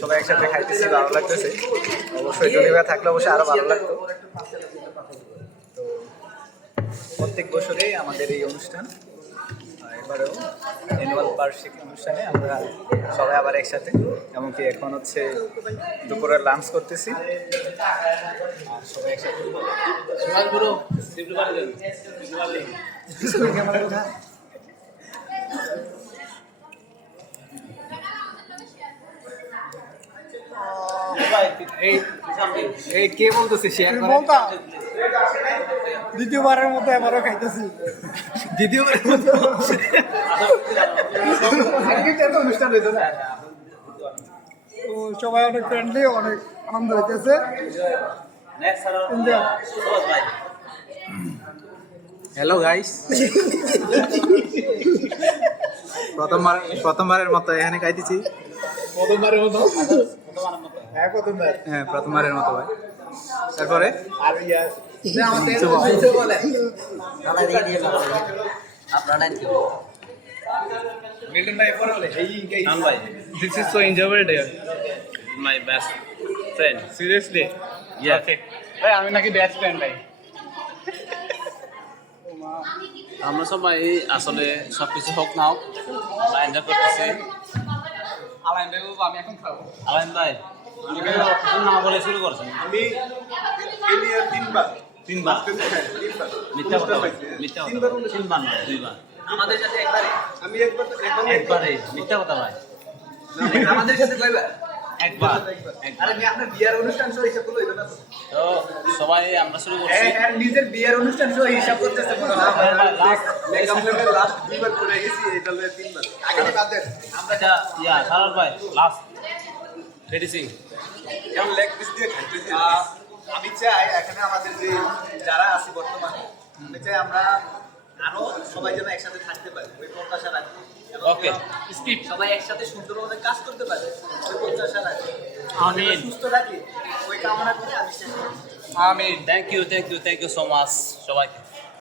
সবাই একসাথে খাইতেছি ভালো লাগতেছে। অবশ্যই ভাই থাকলে অবশ্যই আরও ভালো লাগতো। তো প্রত্যেক বছরেই আমাদের এই অনুষ্ঠান। এবারেও অ্যানুয়াল বার্ষিক অনুষ্ঠানে আমরা সবাই আবার একসাথে এমনকি এখন হচ্ছে দুপুরে লাঞ্চ করতেছি। সবাই একসাথে। এই কে বলতেছে শেয়ার দ্বিতীয়বারের মতো এবারও খাইতেছি। দ্বিতীয়বার আজকে তো একটা অনুষ্ঠান হয়েছে না। সবাই অনেক ফ্রেন্ডলি অনেক আনন্দ হইতেছে। হ্যালো গাইস প্রথমবার প্রথমবারের মতো এখানে খাইতেছি। প্রথমবারের মতো। হ্যাঁ হ্যাঁ প্রথমবারের মতো ভাই তারপরে? আর ইয়া মিল্টন ভাই পরে বলে। এই এই This is so enjoyable day. My best friend. Seriously? Yeah. Okay. ভাই আমি নাকি ফ্রেন্ড ভাই। আমরা সবাই আসলে সব কিছু হোক নাও আমরা এনজয় করতেছি। আলাইন ভাই আমি এখন খাব। আলাইন ভাই না বলে শুরু করছেন। আমি তিনবার। তিনবার? তিনবার। মিথ্যা কথা মিথ্যা বল। তিনবার না দুইবার। আমাদের সাথে একবারে। আমি একবার একবার একবারে মিথ্যা কথা ভাই আমাদের সাথে কয়বার একবার। আরে আমি আপনার বিয়ার অনুষ্ঠান সহ হিসাব করল না তো। সবাই আমরা শুরু করছি। হ্যাঁ হ্যাঁ নিজের বিয়ার অনুষ্ঠান সহ হিসাব করতেছে লাস্ট মেকআপ লেভেল লাস্ট দুইবার করে গেছি এটা তিনবার। আগে বাদ দেন। আমরা ইয়া সারার ভাই লাস্ট। ফেডিসিং যেমন লেগ পিস দিয়ে খাইতেছি আমি চাই এখানে আমাদের যে যারা আছে বর্তমানে আমি চাই আমরা আরও সবাই যেন একসাথে থাকতে পারি ওই প্রত্যাশা রাখি। Okay. স্কিপ সবাই একসাথে সুন্দর সুন্দরভাবে কাজ করতে পারে ওই প্রত্যাশা রাখি। আমিন সুস্থ রাখি ওই কামনা করে আমি শেষ করছি। আমিন thank you thank you thank you so much সবাইকে।